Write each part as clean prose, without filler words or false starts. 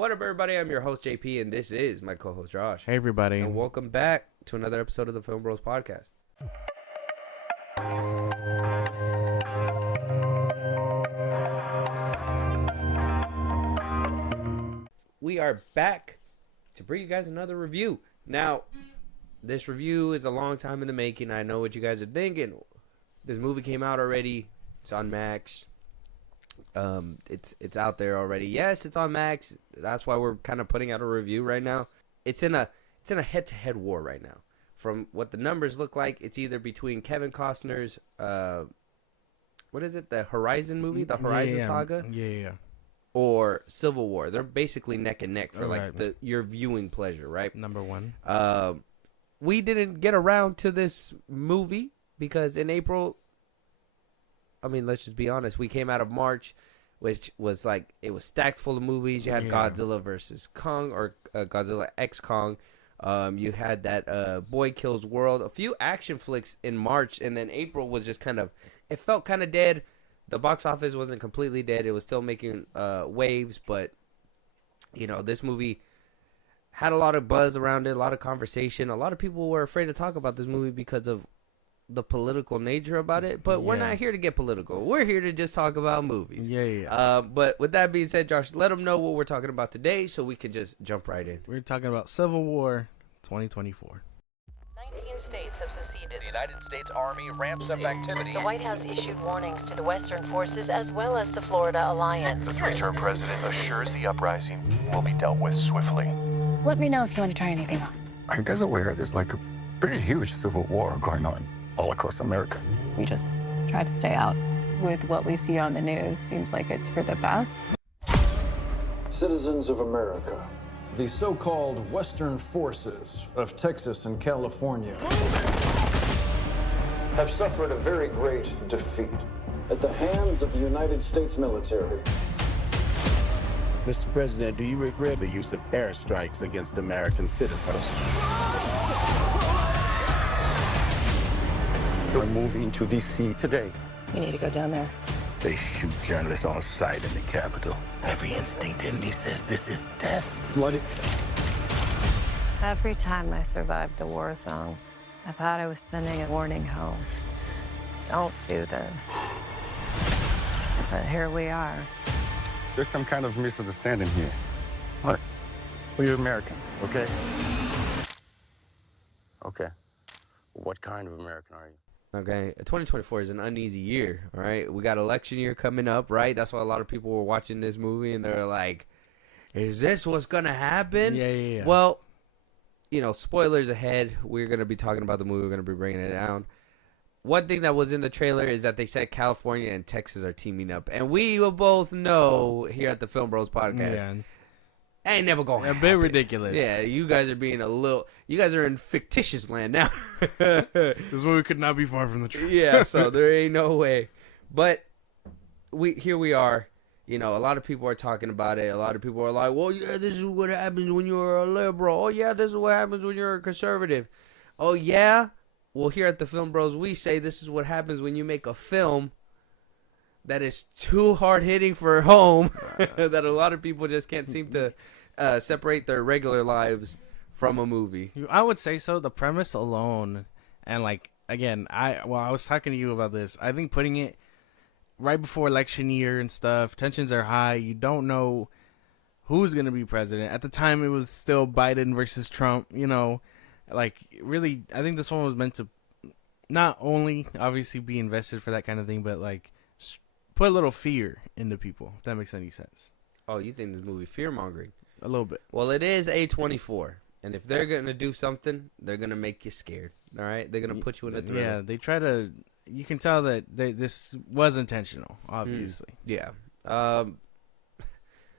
What up, everybody? I'm your host, JP, and this is my co-host, Josh. Hey, everybody. And welcome back to another episode of the FilmBros podcast. We are back to bring you guys another review. Now, this review is a long time in the making. I know what you guys are thinking. This movie came out already. It's on Max. It's out there already. Yes, it's on Max. That's why we're kind of putting out a review right now. It's in a head-to-head war right now. From what the numbers look like, it's either between Kevin Costner's what is it? The Horizon movie, the Horizon Saga, or Civil War. They're basically neck and neck for your viewing pleasure, right? Number one. We didn't get around to this movie because in April, I mean, let's just be honest. We came out of March, which was like, it was stacked full of movies. You had Godzilla versus Kong, or Godzilla X Kong. You had that Boy Kills World. A few action flicks in March, and then April was just kind of, it felt kind of dead. The box office wasn't completely dead. It was still making waves, but, you know, this movie had a lot of buzz around it, a lot of conversation. A lot of people were afraid to talk about this movie because of the political nature about it, but we're not here to get political. We're here to just talk about movies. But with that being said, Josh, let them know what we're talking about today so we can just jump right in. We're talking about Civil War 2024. 19 states have seceded. The United States Army ramps up activity. The White House issued warnings to the Western forces as well as the Florida Alliance. The three-term president assures the uprising will be dealt with swiftly. Let me know if you want to try anything on. I guess aware there's like a pretty huge civil war going on all across America. We just try to stay out. With what we see on the news, seems like it's for the best. Citizens of America, the so-called Western forces of Texas and California have suffered a very great defeat at the hands of the United States military. Mr. President, do you regret the use of airstrikes against American citizens? They're moving to D.C. today. We need to go down there. They shoot journalists on sight in the Capitol. Every instinct in me says this is death. Blooded. Every time I survived a war zone, I thought I was sending a warning home. Don't do this. But here we are. There's some kind of misunderstanding here. What? Well, you're American, okay? Okay. What kind of American are you? Okay, 2024 is an uneasy year, all right? We got election year coming up, right? That's why a lot of people were watching this movie, and they're like, is this what's going to happen? Yeah. Well, you know, spoilers ahead. We're going to be talking about the movie. We're going to be bringing it down. One thing that was in the trailer is that they said California and Texas are teaming up. And we will both know here at the Film Bros podcast, ain't never going to happen. A bit ridiculous. Yeah, you guys are being you guys are in fictitious land now. This movie could not be far from the truth. Yeah, so there ain't no way. But here we are. You know, a lot of people are talking about it. A lot of people are like, well, yeah, this is what happens when you're a liberal. Oh, yeah, this is what happens when you're a conservative. Oh, yeah? Well, here at the Film Bros, we say this is what happens when you make a film that is too hard-hitting for home, that a lot of people just can't seem to separate their regular lives from a movie. I would say so. The premise alone, and like, again, I was talking to you about this. I think putting it right before election year and stuff, tensions are high. You don't know who's going to be president. At the time, it was still Biden versus Trump, you know. Like, really, I think this one was meant to not only, obviously, be invested for that kind of thing, but, like, put a little fear into people, if that makes any sense. Oh, you think this movie fear-mongering? A little bit. Well, it is A24, and if they're going to do something, they're going to make you scared, all right? They're going to put you in a thriller. Yeah, they try to, you can tell that this was intentional, obviously. Yeah.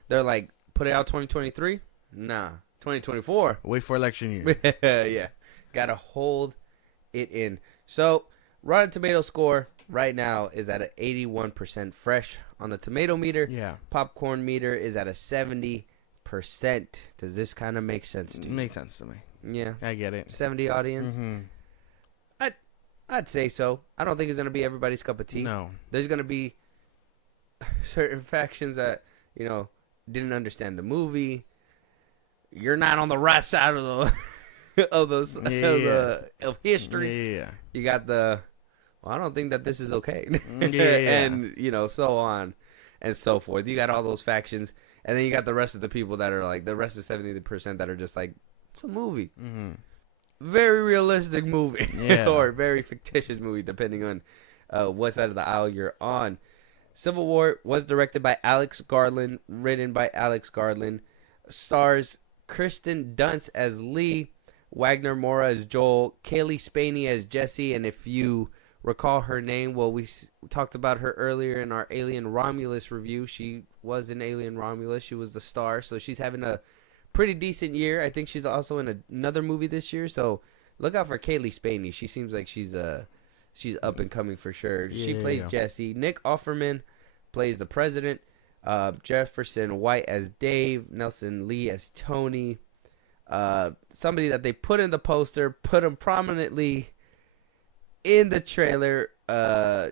They're like, put it out 2023? Nah. 2024. Wait for election year. Yeah. Gotta hold it in. So, Rotten Tomato score right now is at an 81% fresh on the tomato meter. Yeah. Popcorn meter is at a 70%. Does this kind of make sense to you? Makes sense to me. Yeah. I get it. 70 audience. Mm-hmm. I'd say so. I don't think it's going to be everybody's cup of tea. No. There's going to be certain factions that, you know, didn't understand the movie. you're not on the right side of the of history. Yeah. You got the, well, I don't think that this is okay. Yeah. And, so on and so forth. You got all those factions. And then you got the rest of the people that are like, the rest of 70% that are just like, it's a movie. Mm-hmm. Very realistic movie. Yeah. Or very fictitious movie, depending on what side of the aisle you're on. Civil War was directed by Alex Garland, written by Alex Garland. Stars Kristen Dunst as Lee, Wagner Moura as Joel, Kaylee Spaney as Jesse, and if you recall her name, well, we talked about her earlier in our Alien Romulus review. She was in Alien Romulus. She was the star, so she's having a pretty decent year. I think she's also in another movie this year, so look out for Kaylee Spaney. She seems like she's up and coming for sure. She plays Jesse. Nick Offerman plays the president. Jefferson White as Dave. Nelson Lee as Tony. Somebody that they put in the poster, put him prominently in the trailer.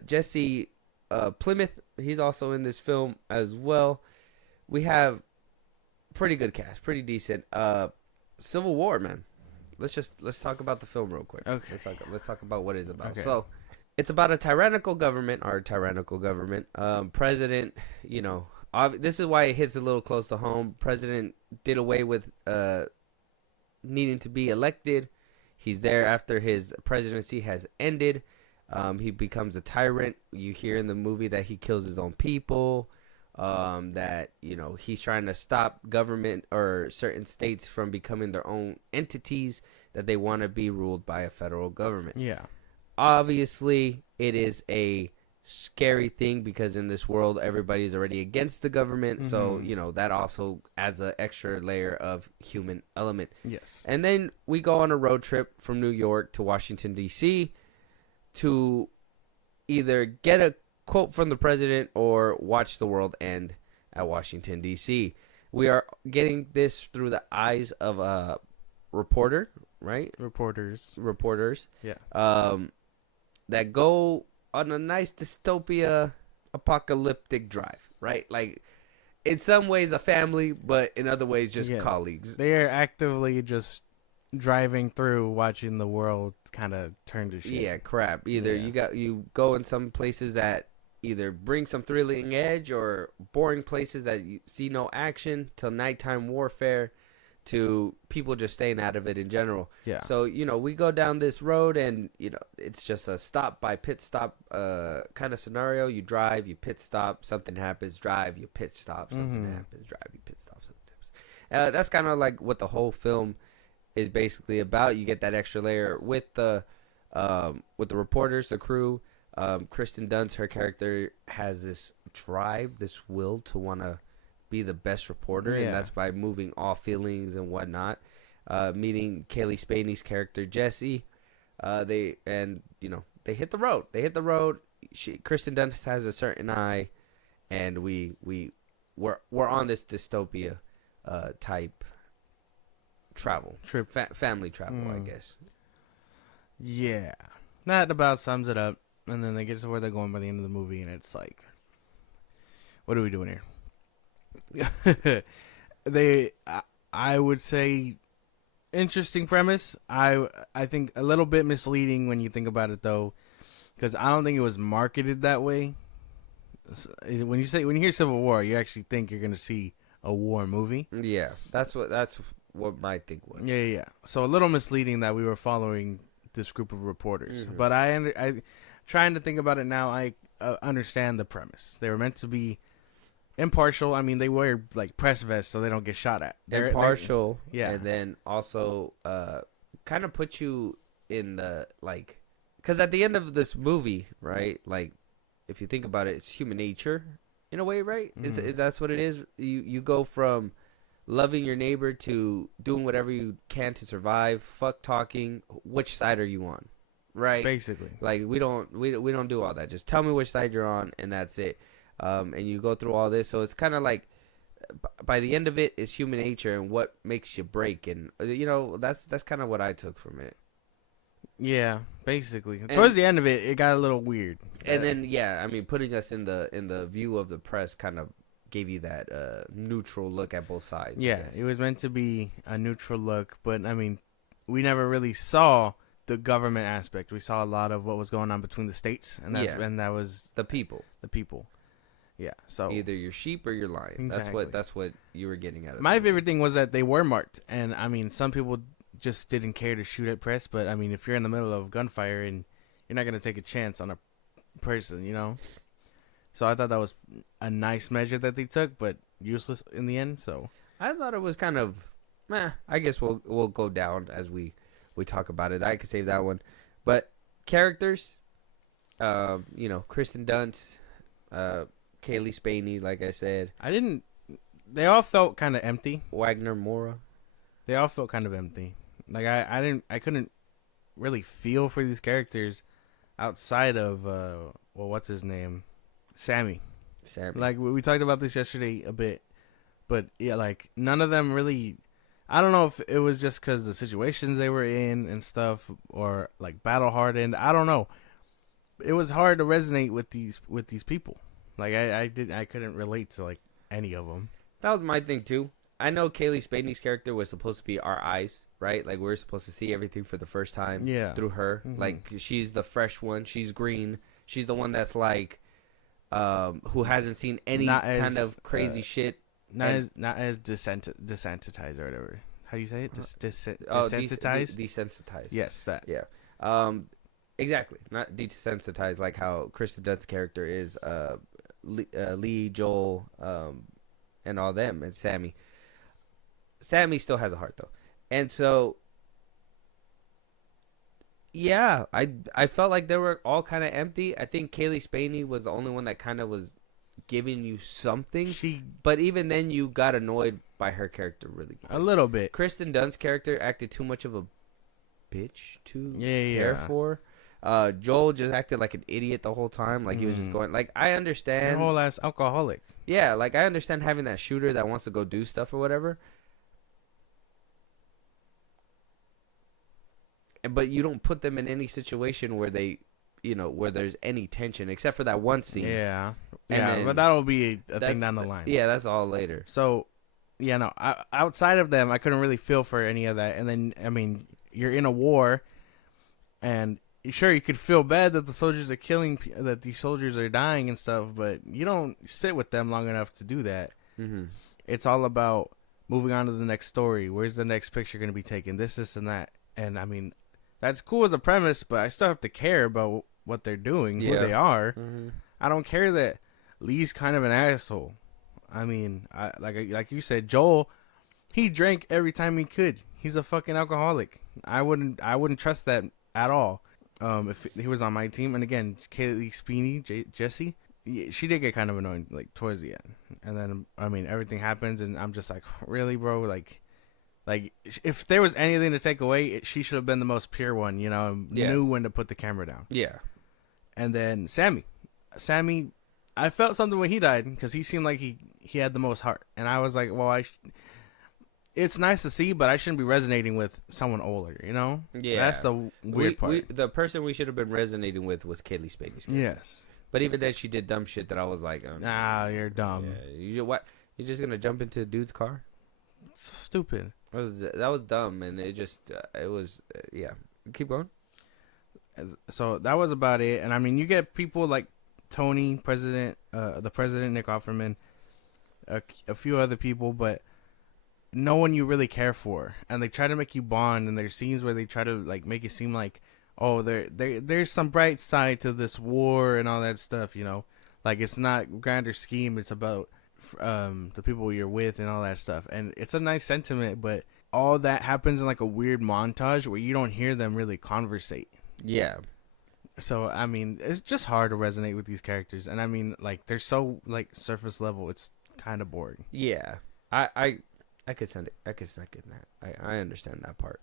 Jesse Plymouth. He's also in this film as well. We have pretty good cast, pretty decent. Civil War, man. Let's talk about the film real quick. Okay. Let's talk about what it's about. Okay. So, it's about a tyrannical government, president. This is why it hits a little close to home. President did away with needing to be elected. He's there after his presidency has ended. He becomes a tyrant. You hear in the movie that he kills his own people. That he's trying to stop government or certain states from becoming their own entities, that they want to be ruled by a federal government. Yeah. Obviously, it is a scary thing because in this world, everybody's already against the government. Mm-hmm. So, that also adds an extra layer of human element. Yes. And then we go on a road trip from New York to Washington, D.C. to either get a quote from the president or watch the world end at Washington, D.C. We are getting this through the eyes of a reporter, right? Reporters. Yeah. That go on a nice dystopia apocalyptic drive, right? Like, in some ways a family, but in other ways just colleagues. They are actively just driving through, watching the world kind of turn to shit. Yeah, crap. Either you go in some places that either bring some thrilling edge or boring places that you see no action, till nighttime warfare, to people just staying out of it in general. Yeah. So, we go down this road and, it's just a stop by pit stop kind of scenario. You drive, you pit stop, something happens, drive, you pit stop, something happens, drive, you pit stop, something happens. That's kind of like what the whole film is basically about. You get that extra layer with the reporters, the crew. Kristen Dunst, her character, has this drive, this will to want to be the best reporter, and that's by moving off feelings and whatnot. Meeting Kaylee Spaney's character Jesse, they hit the road. Kristen Dunst has a certain eye, and we're on this dystopia type travel, family travel, I guess. Yeah, that about sums it up. And then they get to where they're going by the end of the movie, and it's like, what are we doing here? I would say, interesting premise. I think a little bit misleading when you think about it, though, because I don't think it was marketed that way. When you hear Civil War, you actually think you're gonna see a war movie. Yeah, that's what my think was. Yeah. So a little misleading that we were following this group of reporters, but I trying to think about it now, I understand the premise. They were meant to be impartial. I mean, they wear like press vests so they don't get shot at. They're impartial, yeah, and then also kind of put you in the because at the end of this movie, right? Like, if you think about it, it's human nature in a way, right? Is that's what it is? You go from loving your neighbor to doing whatever you can to survive. Fuck talking. Which side are you on? Right, basically. Like, we don't do all that. Just tell me which side you're on, and that's it. And you go through all this, so it's kind of like, by the end of it, it's human nature and what makes you break, and that's kind of what I took from it. Yeah, basically. Towards the end of it, it got a little weird. And then putting us in the view of the press kind of gave you that neutral look at both sides. I Yeah, guess. it was meant to be a neutral look, but I mean, we never really saw the government aspect. We saw a lot of what was going on between the states, and that was the people. the people. Yeah, so Either you're sheep or you're lion. Exactly. That's what you were getting at. my favorite thing was that they were marked, and I mean, some people just didn't care to shoot at press, but I mean, if you're in the middle of gunfire and you're not gonna take a chance on a person, you know. So I thought that was a nice measure that they took, but useless in the end. So I thought it was kind of, I guess we'll go down as we talk about it. I could save that one, but characters, Kristen Dunst, Kaylee Spaney, like I said, they all felt kind of empty. Wagner Moura. They all felt kind of empty. Like I couldn't really feel for these characters outside of what's his name, Sammy. Like we talked about this yesterday a bit, but yeah, like none of them really. I don't know if it was just because the situations they were in and stuff, or like battle hardened. I don't know. It was hard to resonate with these people. Like I couldn't relate to like any of them. That was my thing too. I know Kaylee Spaney's character was supposed to be our eyes, right? Like we're supposed to see everything for the first time through her. Mm-hmm. Like she's the fresh one. She's green. She's the one that's like, who hasn't seen any kind of crazy shit. Not as desensitized or whatever. How do you say it? Desensitized. Desensitized. Yes, that. Yeah. Exactly. Not desensitized like how Kristen Dunst's character is. Lee, Joel, and all them, and Sammy. Sammy still has a heart though, and so yeah, I felt like they were all kind of empty. I think Kaylee Spaney was the only one that kind of was giving you something. But even then, you got annoyed by her character really quick. A little bit. Kristen Dunst's character acted too much of a bitch to care for. Joel just acted like an idiot the whole time. Like he was just going. Like I understand. The whole ass alcoholic. Yeah, like I understand having that shooter that wants to go do stuff or whatever. But you don't put them in any situation where they, where there's any tension, except for that one scene. Yeah. Then but that'll be a thing down the line. Yeah, that's all later. So, yeah, no, outside of them, I couldn't really feel for any of that. And then, I mean, you're in a war, and sure, you could feel bad that the soldiers are that these soldiers are dying and stuff, but you don't sit with them long enough to do that. Mm-hmm. It's all about moving on to the next story. Where's the next picture going to be taken? This, and that. And, I mean, that's cool as a premise, but I still have to care about what they're doing, who they are. Mm-hmm. I don't care that Lee's kind of an asshole. I mean, like you said, Joel, he drank every time he could. He's a fucking alcoholic. I wouldn't trust that at all. If he was on my team, and again, Kaylee Spaney, Jessie, she did get kind of annoying like towards the end, and then I mean everything happens, and I'm just like, really, bro, like if there was anything to take away, she should have been the most pure one, knew when to put the camera down. Yeah. And then Sammy, I felt something when he died because he seemed like he had the most heart, and I was like, well, it's nice to see, but I shouldn't be resonating with someone older, Yeah. That's the weird part. The person we should have been resonating with was Kaylee Spaney's character. Yes. But even then, she did dumb shit that I was like, nah, you're dumb. Yeah, what? You're just going to jump into a dude's car? It's so stupid. That was dumb, and it just, it was, yeah. Keep going. So that was about it. And I mean, you get people like Tony, the president, Nick Offerman, a few other people, but no one you really care for, and they try to make you bond, and there's scenes where they try to like make it seem like, oh, there's some bright side to this war and all that stuff, like it's not grander scheme, it's about the people you're with and all that stuff, and it's a nice sentiment, but all that happens in like a weird montage where you don't hear them really conversate. Yeah. So I mean, it's just hard to resonate with these characters, and I mean, like they're so like surface level, it's kind of boring. Yeah, I could second that. I understand that part.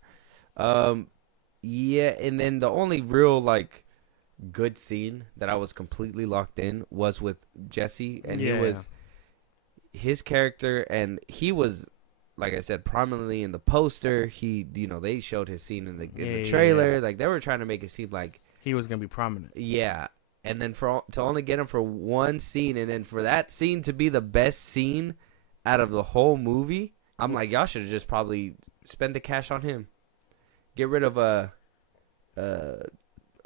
Yeah, and then the only real like good scene that I was completely locked in was with Jesse, and it was his character, and he was, like I said, prominently in the poster. He, they showed his scene in the trailer. Like they were trying to make it seem like he was gonna be prominent. Yeah, and then to only get him for one scene, and then for that scene to be the best scene out of the whole movie, I'm like, y'all should have just probably spent the cash on him. Get rid of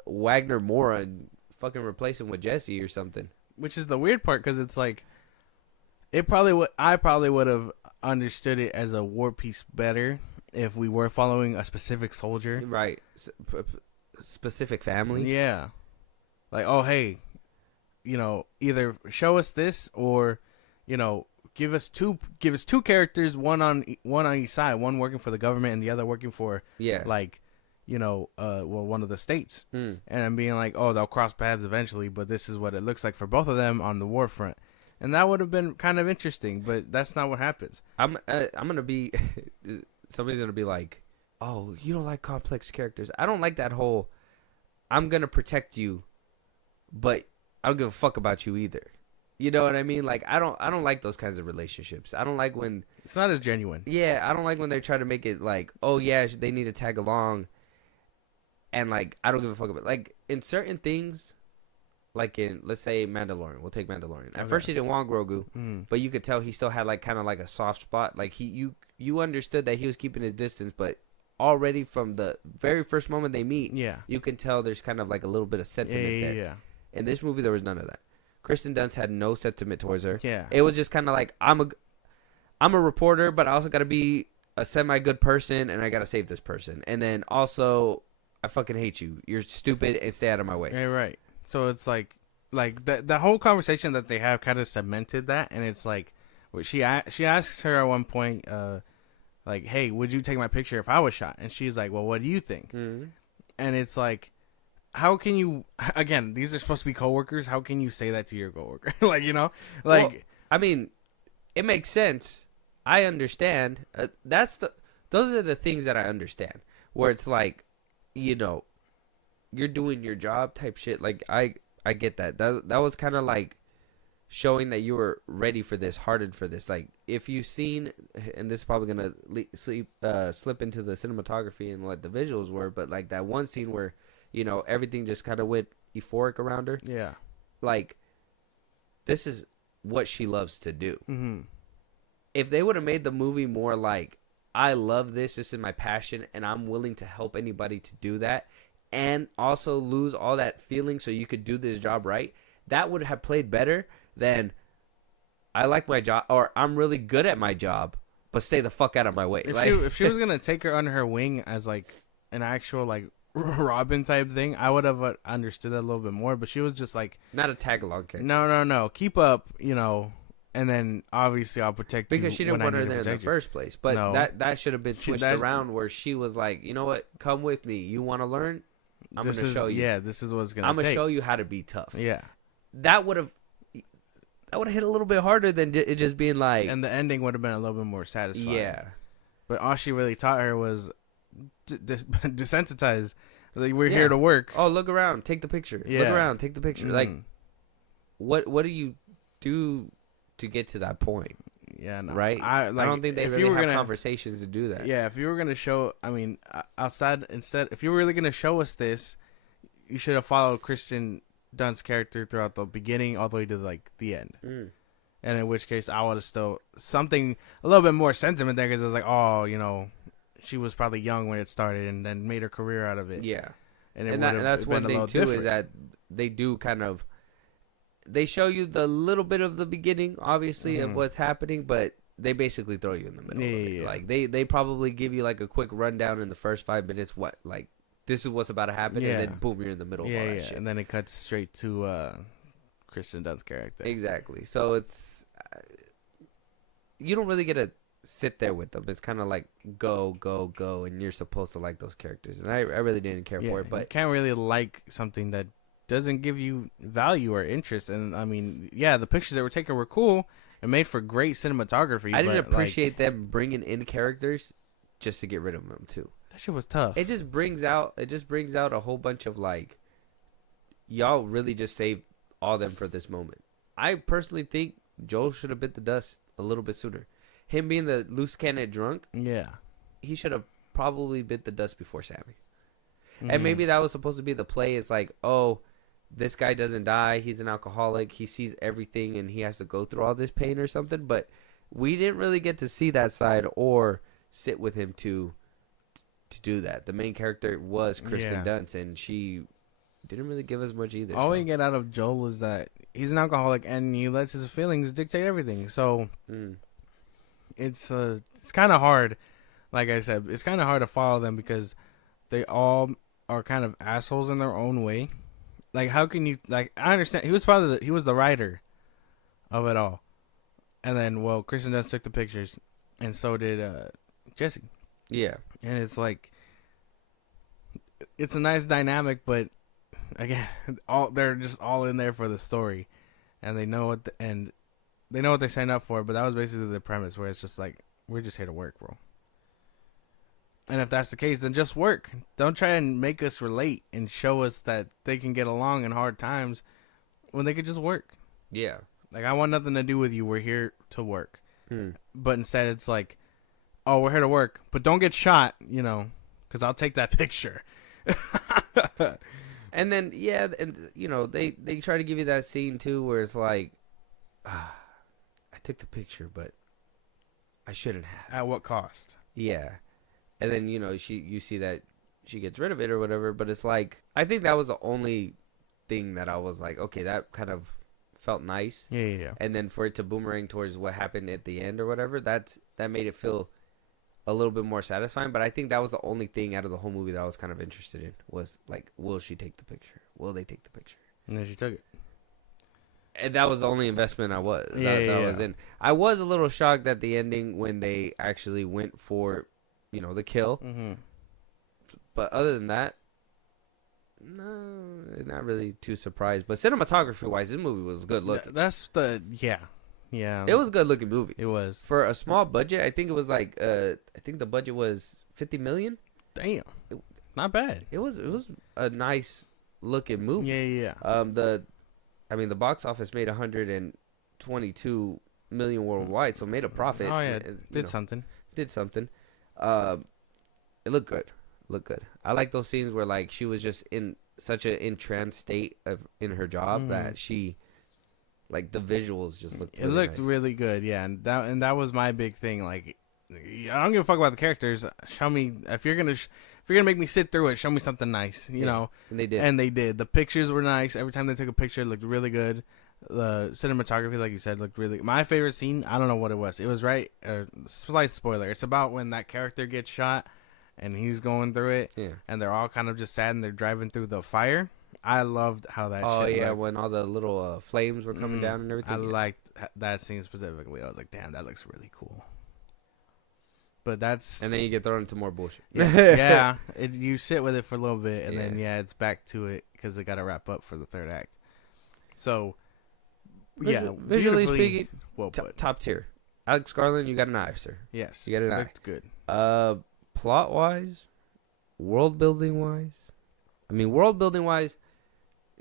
Wagner Moura and fucking replace him with Jesse or something. Which is the weird part, because it's like, I probably would have understood it as a war piece better if we were following a specific soldier. Right. Specific family. Yeah. Like, oh, hey, either show us this or, give us two characters, one on each side, one working for the government and the other working for, one of the states. And I'm being like, oh, they'll cross paths eventually, but this is what it looks like for both of them on the war front. And that would have been kind of interesting, but that's not what happens. I'm gonna be somebody's gonna be like, oh, you don't like complex characters. I don't like that whole I'm gonna protect you, but I don't give a fuck about you either. You know what I mean? Like, I don't like those kinds of relationships. I don't like when it's not as genuine. Yeah, I don't like when they try to make it like, oh yeah, they need to tag along, and like I don't give a fuck about, like, in certain things. Like in, let's say, Mandalorian. We'll take Mandalorian. At first, he didn't want Grogu, but you could tell he still had like kind of like a soft spot. Like you understood that he was keeping his distance, but already from the very first moment they meet, you can tell there's kind of like a little bit of sentiment there. Yeah. In this movie, there was none of that. Kristen Dunst had no sentiment towards her. Yeah. It was just kind of like, I'm a reporter, but I also got to be a semi-good person, and I got to save this person. And then also, I fucking hate you. You're stupid, and stay out of my way. Yeah, right. So it's like the whole conversation that they have kind of cemented that, and it's like, she asks her at one point, like, hey, would you take my picture if I was shot? And she's like, well, what do you think? Mm-hmm. And it's like, how can you, again, these are supposed to be coworkers, how can you say that to your coworker? Well, I mean, it makes sense. I understand. Those are the things that I understand, where it's like, you're doing your job type shit. Like, I get that. That was kind of like showing that you were ready for this, hardened for this. Like, if you've seen, and this is probably gonna slip into the cinematography and what the visuals were, but like that one scene where everything just kind of went euphoric around her. Yeah, like, this is what she loves to do. Mm-hmm. If they would have made the movie more like, I love this is my passion, and I'm willing to help anybody to do that, and also lose all that feeling so you could do this job right, that would have played better than I like my job, or I'm really good at my job, but stay the fuck out of my way. If she was going to take her under her wing as like an actual like Robin type thing, I would have understood that a little bit more, but she was just like... Not a tag-along character. No. Keep up, and then obviously I'll protect you. Because she didn't want her there in the first place. But no. that should have been switched around, where she was like, you know what, come with me. You want to learn? I'm going to show you. Yeah, this is what it's going to take. I'm going to show you how to be tough. Yeah. That would have hit a little bit harder than it just being like... And the ending would have been a little bit more satisfying. Yeah. But all she really taught her was desensitize. Like, we're here to work. Oh, look around. Take the picture. Yeah. Look around. Take the picture. Mm-hmm. Like, what do you do to get to that point? Yeah, no. Right? I don't think they really have conversations to do that. Yeah, if you were going to show, if you were really going to show us this, you should have followed Kristen Dunst's character throughout the beginning all the way to, like, the end. Mm. And in which case, I would have still, something, a little bit more sentiment there, because it was like, oh, she was probably young when it started and then made her career out of it. Yeah. And that's one thing, too, is that they do kind of, they show you the little bit of the beginning, obviously, of what's happening, but they basically throw you in the middle of it. Yeah. Like, they probably give you, like, a quick rundown in the first 5 minutes, like, this is what's about to happen, and then, boom, you're in the middle of all that shit. And then it cuts straight to Kristen Dunst's character. Exactly. So it's, you don't really get to sit there with them. It's kind of like go, and you're supposed to like those characters. And I really didn't care for it. But you can't really like something that doesn't give you value or interest. And I mean, yeah, the pictures that were taken were cool and made for great cinematography. I didn't appreciate them bringing in characters just to get rid of them too. That shit was tough. It just brings out a whole bunch of like, y'all really just saved all them for this moment. I personally think Joel should have bit the dust a little bit sooner. Him being the loose cannon drunk, he should have probably bit the dust before Sammy. And maybe that was supposed to be the play. It's like, oh, this guy doesn't die. He's an alcoholic. He sees everything, and he has to go through all this pain or something. But we didn't really get to see that side or sit with him to do that. The main character was Kristen Dunst, and she didn't really give us much either. All we get out of Joel is that he's an alcoholic, and he lets his feelings dictate everything. So it's kind of hard. Like I said, it's kind of hard to follow them because they all are kind of assholes in their own way. Like, how can you, like, I understand, he was the writer of it all. And then, well, Kristen Dunst took the pictures, and so did Jesse. Yeah. And it's like, it's a nice dynamic, but again, they're just all in there for the story. And they know what they know what they signed up for, but that was basically the premise, where it's just like, we're just here to work, bro. And if that's the case, then just work. Don't try and make us relate and show us that they can get along in hard times when they could just work. Yeah. Like, I want nothing to do with you. We're here to work. But instead it's like, oh, we're here to work, but don't get shot, because I'll take that picture. And then, they try to give you that scene, too, where it's like, I took the picture, but I shouldn't have. At what cost? Yeah. And then, you see that she gets rid of it or whatever, but it's like, I think that was the only thing that I was like, okay, that kind of felt nice. Yeah. And then for it to boomerang towards what happened at the end or whatever, that made it feel a little bit more satisfying. But I think that was the only thing out of the whole movie that I was kind of interested in, was like, will she take the picture? Will they take the picture? And then she took it. And that was the only investment I was in. I was a little shocked at the ending when they actually went for, the kill. Mm-hmm. But other than that, no, not really too surprised. But cinematography wise, this movie was good looking. Yeah. It was a good looking movie. It was. For a small budget. I think it was like, I think the budget was $50 million. Damn. Not bad. It was a nice looking movie. Yeah. The box office made 122 million worldwide, so made a profit. Oh yeah, did something. It looked good. I like those scenes where like she was just in such an entranced state in her job that she, like, the visuals just looked. It looked really good, yeah, and that was my big thing. Like, I don't give a fuck about the characters. Show me, if you're gonna make me sit through it, show me something nice, you know. And they did. The pictures were nice. Every time they took a picture, it looked really good. The cinematography, like you said, looked really. My favorite scene, I don't know what it was. It was slight spoiler. It's about when that character gets shot, and he's going through it, and they're all kind of just sad, and they're driving through the fire. I loved how that. Oh shit yeah, looked. when all the little flames were coming down and everything. I liked that scene specifically. I was like, damn, that looks really cool. But that's, and then you get thrown into more bullshit. Yeah. You sit with it for a little bit, and then it's back to it because they got to wrap up for the third act. So, visually speaking, well top tier. Alex Garland, you got an eye, sir. Yes, you got an eye. Looked good. Plot wise, world building wise, you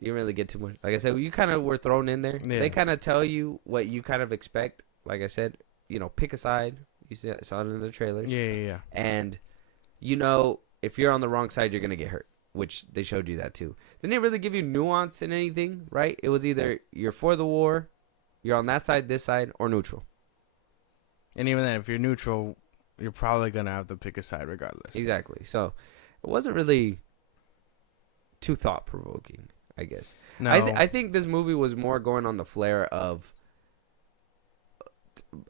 didn't really get too much. Like I said, you kind of were thrown in there. Yeah. They kind of tell you what you kind of expect. Like I said, pick a side. You saw it in the trailers. Yeah. And, if you're on the wrong side, you're going to get hurt, which they showed you that too. They didn't really give you nuance in anything, right? It was either you're for the war, you're on that side, this side, or neutral. And even then, if you're neutral, you're probably going to have to pick a side regardless. Exactly. So it wasn't really too thought-provoking, I guess. No. I think this movie was more going on the flair of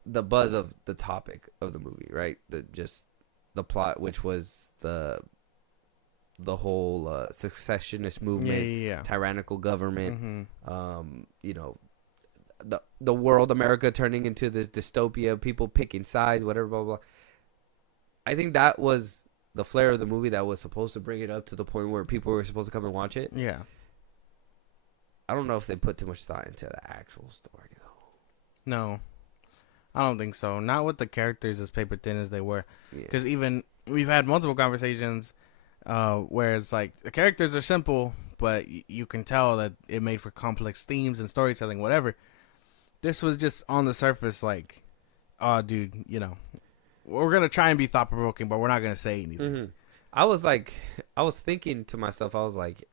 the buzz of the topic of the movie, right? The plot, which was the whole secessionist movement, tyrannical government, the world, America turning into this dystopia, people picking sides, whatever, blah, blah. I think that was the flair of the movie that was supposed to bring it up to the point where people were supposed to come and watch it. Yeah. I don't know if they put too much thought into the actual story, though. No. I don't think so. Not with the characters as paper thin as they were. Because even we've had multiple conversations where it's like the characters are simple, but you can tell that it made for complex themes and storytelling, whatever. This was just on the surface like, oh, dude, we're going to try and be thought-provoking, but we're not going to say anything. Mm-hmm. I was thinking to myself, I was like,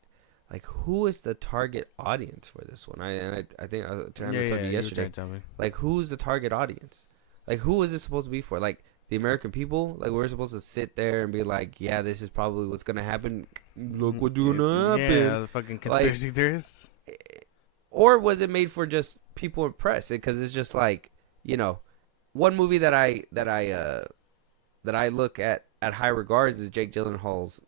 like, who is the target audience for this one? I think I was trying to tell you were yesterday. trying to tell me. Like, who's the target audience? Like, who is it supposed to be for? Like, the American people? Like, we're supposed to sit there and be like, yeah, this is probably what's gonna happen. Look what's gonna happen. Yeah, the fucking conspiracy theorists. Or was it made for just people in press? Because it's just like, you know, one movie that I look at high regards is Jake Gyllenhaal's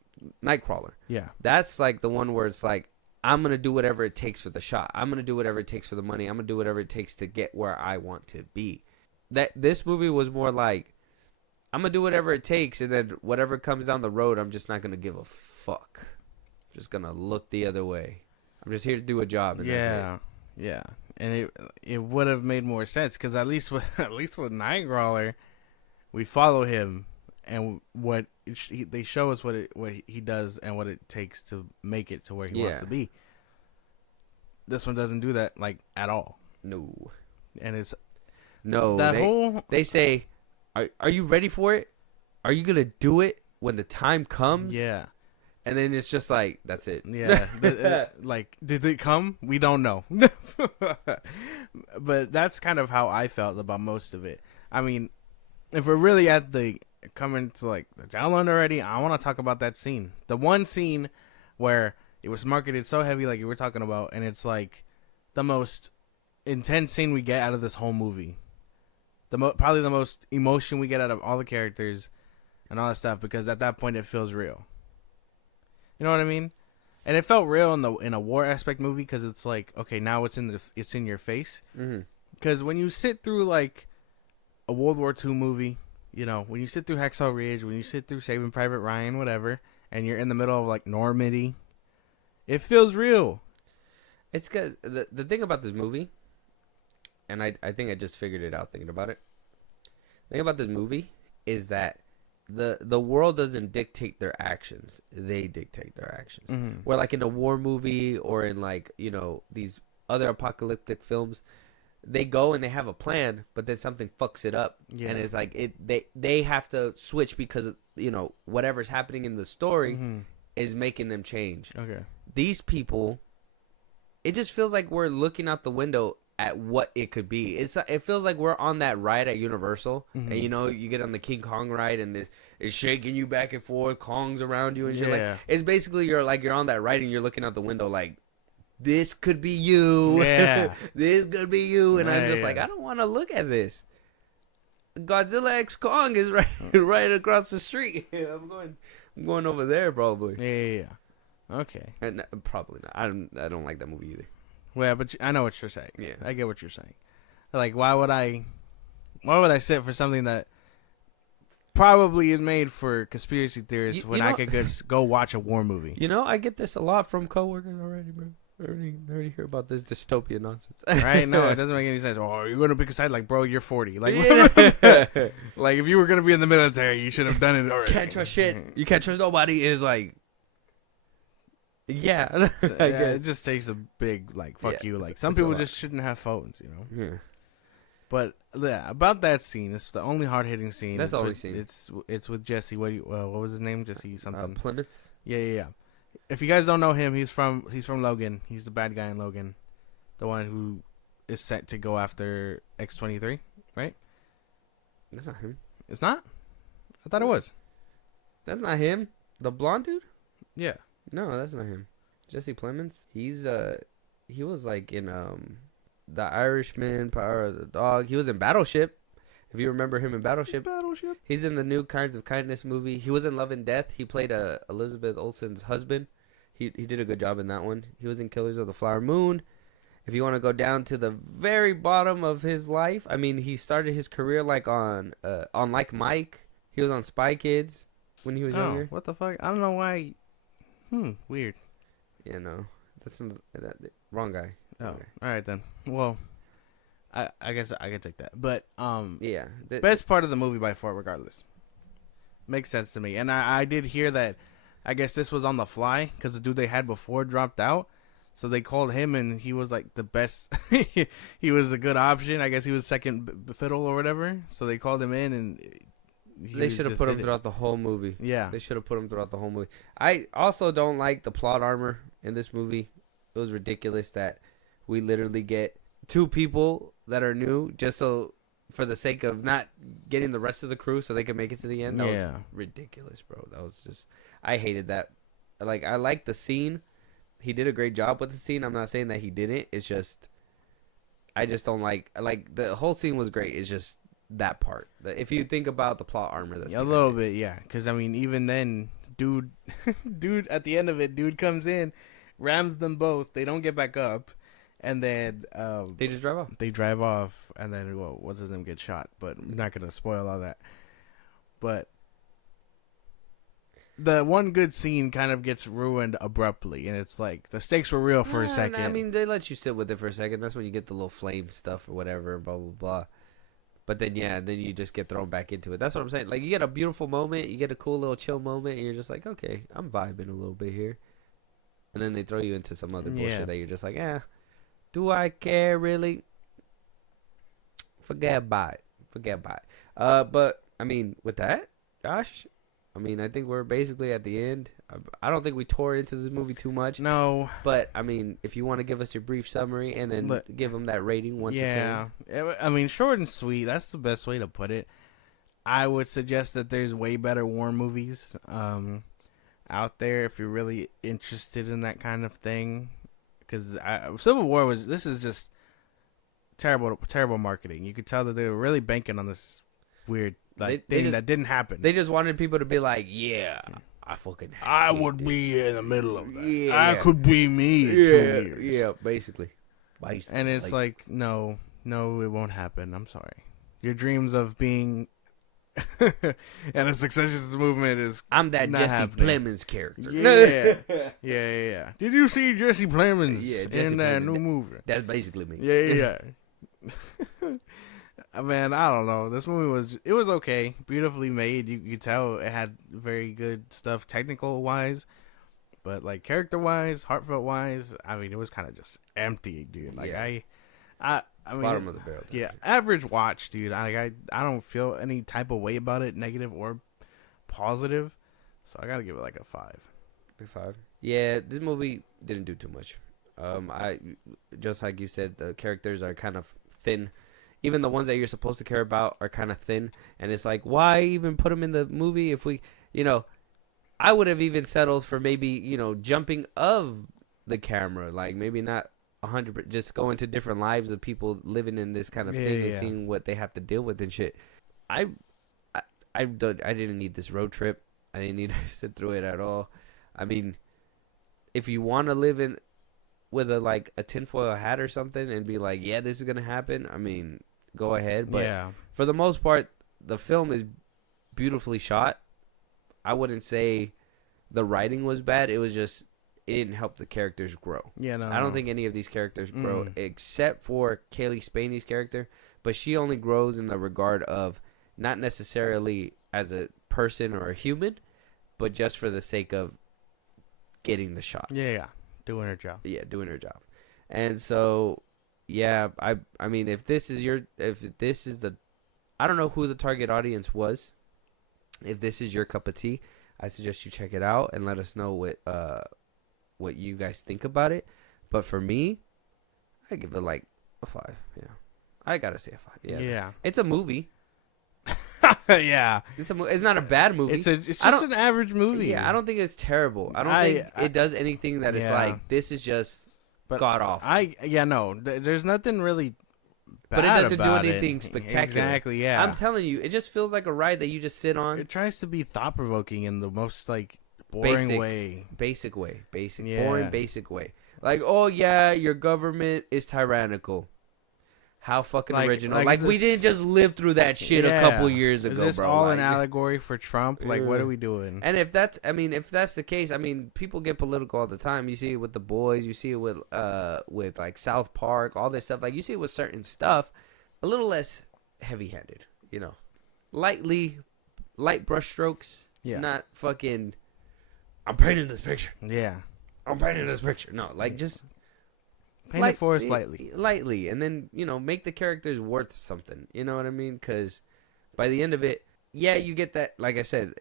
Nightcrawler. Yeah. That's like the one where it's like, I'm gonna do whatever it takes for the shot. I'm gonna do whatever it takes for the money. I'm gonna do whatever it takes to get where I want to be. That this movie was more like, I'm gonna do whatever it takes, and then whatever comes down the road, I'm just not gonna give a fuck. I'm just gonna look the other way. I'm just here to do a job. And Yeah, yeah, and it would have made more sense because at least with Nightcrawler, we follow him and they show us what he does and what it takes to make it to where he wants to be. This one doesn't do that like at all. No, and it's no. They say, are you ready for it? Are you gonna do it when the time comes? Yeah. And then it's just like, that's it. Yeah. Like, did it come? We don't know. But that's kind of how I felt about most of it. I mean, if we're really at the coming to like the download already, I want to talk about that scene. The one scene where it was marketed so heavy, like you were talking about, and it's like the most intense scene we get out of this whole movie. Probably the most emotion we get out of all the characters and all that stuff, because at that point it feels real. You know what I mean? And it felt real in a war aspect movie because it's like, okay, now it's in your face. Because when you sit through like a World War II movie, you know, when you sit through Hacksaw Ridge, when you sit through Saving Private Ryan, whatever, and you're in the middle of like Normandy, it feels real. It's because the thing about this movie, and I think I just figured it out thinking about it. The thing about this movie is that the world doesn't dictate their actions. They dictate their actions. Where like in a war movie or in like, you know, these other apocalyptic films, they go and they have a plan, but then something fucks it up. And it's like they have to switch because, you know, whatever's happening in the story is making them change. Okay. These people, it just feels like we're looking out the window at what it could be. It feels like we're on that ride at Universal, and you know, you get on the King Kong ride, and it's shaking you back and forth, Kongs around you and shit. Like, it's basically you're on that ride and you're looking out the window like, this could be you. Yeah. This could be you, and I'm just like, I don't want to look at this. Godzilla X Kong is right across the street. I'm going over there probably. Yeah. Okay. And probably not. I don't like that movie either. Well, but I know what you're saying. Yeah, I get what you're saying. Like, why would I sit for something that probably is made for conspiracy theorists when I could just go watch a war movie? You know, I get this a lot from coworkers already, bro. I already hear about this dystopian nonsense. Right? No, it doesn't make any sense. Oh, you're gonna pick a side? Like, bro, you're 40. Like, like if you were gonna be in the military, you should have done it already. Can't trust shit. You can't trust nobody. Is like. Yeah, I guess. It just takes a big like fuck you. Like some people just shouldn't have phones, you know. Yeah. But yeah, about that scene, it's the only hard hitting scene. That's the only scene. It's with Jesse. What was his name? Jesse something. Plymouth. Yeah. If you guys don't know him, he's from Logan. He's the bad guy in Logan, the one who is set to go after X-23, right? That's not him. It's not. I thought it was. That's not him. The blonde dude. Yeah. No, that's not him. Jesse Plemons. He was like in The Irishman, Power of the Dog. He was in Battleship. If you remember him in Battleship. He's in the New Kinds of Kindness movie. He was in Love and Death. He played Elizabeth Olsen's husband. He did a good job in that one. He was in Killers of the Flower Moon. If you want to go down to the very bottom of his life, I mean, he started his career like on Like Mike. He was on Spy Kids when he was younger. What the fuck? I don't know why. Weird. Yeah, no. That's wrong guy. All right then. Well, I guess I can take that. But yeah, best part of the movie by far, regardless. Makes sense to me. And I did hear that. I guess this was on the fly because the dude they had before dropped out, so they called him and he was like the best. He was a good option. I guess he was second fiddle or whatever. So they called him in and. They should have put him throughout the whole movie. Yeah. They should have put him throughout the whole movie. I also don't like the plot armor in this movie. It was ridiculous that we literally get 2 people that are new just so for the sake of not getting the rest of the crew so they can make it to the end. That was ridiculous, bro. That was just, I hated that. Like, I like the scene. He did a great job with the scene. I'm not saying that he didn't. It's just, I just don't like the whole scene was great. It's just that part. If you think about the plot armor, that's a little bit, yeah. Because I mean, even then, dude, at the end of it, dude comes in, rams them both. They don't get back up, and then they just drive off. They drive off, and then what's his name gets shot. But I'm not gonna spoil all that. But the one good scene kind of gets ruined abruptly, and it's like the stakes were real for a second. I mean, they let you sit with it for a second. That's when you get the little flame stuff or whatever, blah blah blah. But then then you just get thrown back into it. That's what I'm saying. Like, you get a beautiful moment, you get a cool little chill moment, and you're just like, okay, I'm vibing a little bit here. And then they throw you into some other bullshit that you're just like, do I care really? Forget about it. But I mean, with that, Josh, I mean, I think we're basically at the end. I don't think we tore into this movie too much. No. But, I mean, if you want to give us your brief summary and then give them that rating 1 to 10. Yeah. I mean, short and sweet. That's the best way to put it. I would suggest that there's way better war movies out there if you're really interested in that kind of thing. Because Civil War this is just terrible marketing. You could tell that they were really banking on this weird thing that didn't happen. They just wanted people to be like, yeah, I would be in the middle of that. Yeah. I could be me in 2 years. Yeah, basically. And it's like, no, it won't happen. I'm sorry. Your dreams of being and a successionist movement is I'm that not Jesse happening. Plemons character. Yeah. Did you see Jesse Plemons Jesse in that Plemons. new movie? That's basically me. Yeah. Man, I don't know. This movie was okay, beautifully made. You could tell it had very good stuff technical wise, but like character wise, heartfelt wise, I mean, it was kind of just empty, dude. Like I mean, bottom of the barrel. Yeah, average watch, dude. I don't feel any type of way about it, negative or positive. So I gotta give it like a 5. A 5. Yeah, this movie didn't do too much. I just like you said, the characters are kind of thin. Even the ones that you're supposed to care about are kind of thin, and it's like, why even put them in the movie if we, I would have even settled for maybe, jumping of the camera, like maybe not 100, just going to different lives of people living in this kind of thing and seeing what they have to deal with and shit. I didn't need this road trip. I didn't need to sit through it at all. I mean, if you want to live in with a tinfoil hat or something and be like, yeah, this is gonna happen, I mean, go ahead. But for the most part, the film is beautifully shot. I wouldn't say the writing was bad. It was just, it didn't help the characters grow. I don't think any of these characters grow except for Kaylee Spaney's character, but she only grows in the regard of not necessarily as a person or a human, but just for the sake of getting the shot. Doing her job. And so, I mean, if this is the, I don't know who the target audience was. If this is your cup of tea, I suggest you check it out and let us know what you guys think about it. But for me, I give it like a 5. Yeah, I gotta say a 5. Yeah. It's a movie. It's not a bad movie. It's just an average movie. Yeah, I don't think it's terrible. I don't think it does anything that is like, this is just god awful. There's nothing really bad, but it doesn't do about anything it. spectacular. Exactly, yeah. I'm telling you, it just feels like a ride that you just sit on. It tries to be thought provoking in the most boring way. Basic way. Boring basic way. Like, oh yeah, your government is tyrannical. How fucking original. Like we didn't just live through that shit a couple years ago, bro. Is this all an allegory for Trump? Like, what are we doing? And if that's the case, I mean, people get political all the time. You see it with The Boys. You see it with like South Park, all this stuff. Like, you see it with certain stuff, a little less heavy-handed, light brushstrokes. Yeah. Not fucking, I'm painting this picture. Yeah. I'm painting this picture. No, like, just paint it for us lightly, and then make the characters worth something. You know what I mean? Because by the end of it, you get that. Like I said,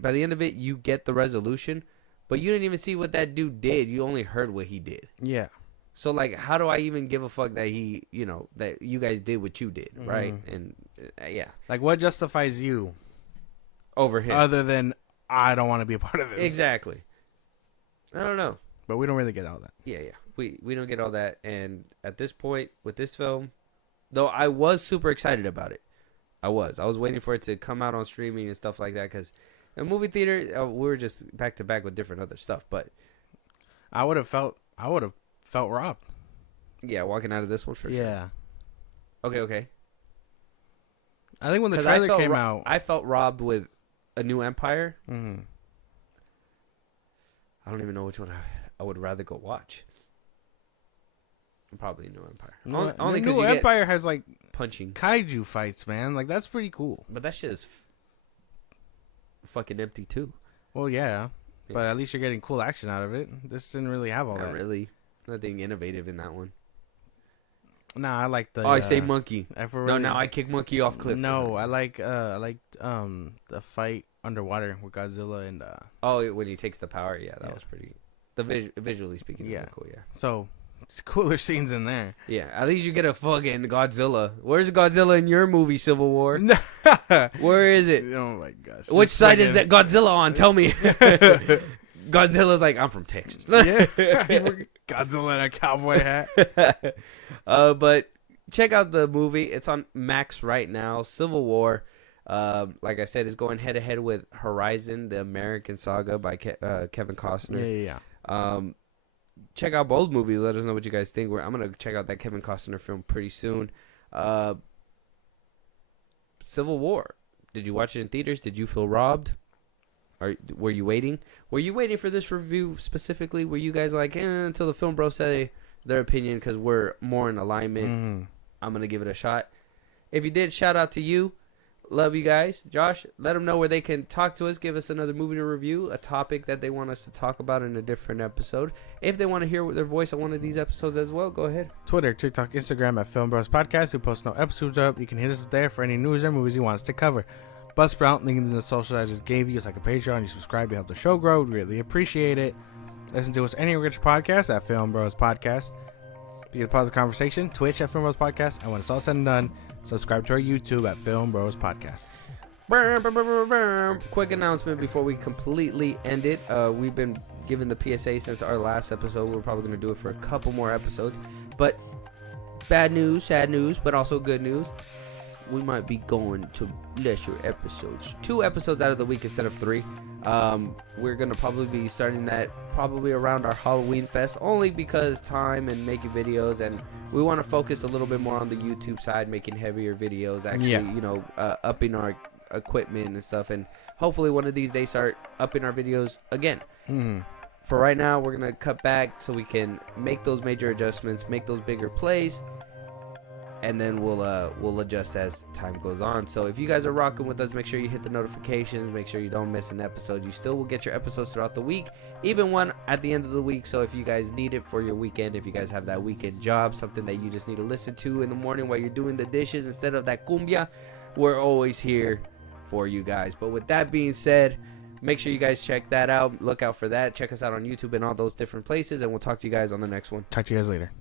by the end of it, you get the resolution, but you didn't even see what that dude did. You only heard what he did. Yeah. So like, how do I even give a fuck that he, that you guys did what you did, right? And yeah, Like, what justifies you over him other than I don't want to be a part of this? exactly. I don't know. But we don't really get all that. Yeah. We don't get all that. And at this point with this film, though, I was super excited about it. I was waiting for it to come out on streaming and stuff like that because in movie theater we were just back to back with different other stuff. But I would have felt robbed. yeah, walking out of this one for sure. Yeah. Okay. I think when the 'Cause trailer came out, I felt robbed with A New Empire. mhm. I don't even know which one I would rather go watch. Probably New Empire. No, Only because New you Empire has like get punching. kaiju fights, man. Like that's pretty cool. But that shit is fucking empty too. Well, yeah, but at least you're getting cool action out of it. This didn't really have all Not that. really. Nothing innovative in that one. Nah, I like the. I say monkey. if we're No, really- now I kick monkey off cliff. No, I like the fight underwater with Godzilla and Oh, when he takes the power, yeah, that Yeah. was pretty. Visually speaking, Yeah. cool, yeah. so it's cooler scenes in there. Yeah, at least you get a fucking Godzilla. Where's Godzilla in your movie, Civil War? Where is it? Oh my gosh. Which It's side is friggin- that Godzilla on? Tell me. Godzilla's like, I'm from Texas. Yeah, Godzilla in a cowboy hat. But check out the movie. It's on Max right now. Civil War. Like I said, is going head to head with Horizon, the American Saga by Kevin Costner. Yeah. Check out both movies. Let us know what you guys think. I'm gonna check out that Kevin Costner film pretty soon. Civil War. Did you watch it in theaters? Did you feel robbed? Or were you waiting? Were you waiting for this review specifically? Were you guys like until the film bros say their opinion because we're more in alignment? I'm gonna give it a shot. If you did, shout out to you. Love you guys. Josh, let them know where they can talk to us. Give us another movie to review, a topic that they want us to talk about in a different episode. If they want to hear their voice on one of these episodes as well, go ahead. Twitter, TikTok, Instagram at FilmBros Podcast. We post no episodes up. You can hit us up there for any news or movies you want us to cover. Buzzsprout, link in the social I just gave you. It's like a Patreon. You subscribe to help the show grow. We really appreciate it. Listen to us anywhere you get your podcast at FilmBros Podcast. Be a part of the conversation. Twitch at FilmBros Podcast. And when it's all said and done, subscribe to our YouTube at FilmBros Podcast. Quick announcement before we completely end it. We've been given the PSA since our last episode. We're probably going to do it for a couple more episodes. But bad news, sad news, but also good news. We might be going to lesser episodes. 2 episodes out of the week instead of 3. We're going to probably be starting that probably around our Halloween fest, only because time and making videos, and we want to focus a little bit more on the YouTube side, making heavier videos, actually, upping our equipment and stuff, and hopefully one of these days start upping our videos again. For right now, we're going to cut back so we can make those major adjustments, make those bigger plays, and then we'll adjust as time goes on. So if you guys are rocking with us, make sure you hit the notifications, make sure you don't miss an episode. You still will get your episodes throughout the week, even one at the end of the week. So if you guys need it for your weekend, if you guys have that weekend job, something that you just need to listen to in the morning while you're doing the dishes instead of that cumbia, we're always here for you guys. But with that being said, make sure you guys check that out. Look out for that. Check us out on YouTube and all those different places, and we'll talk to you guys on the next one. Talk to you guys later.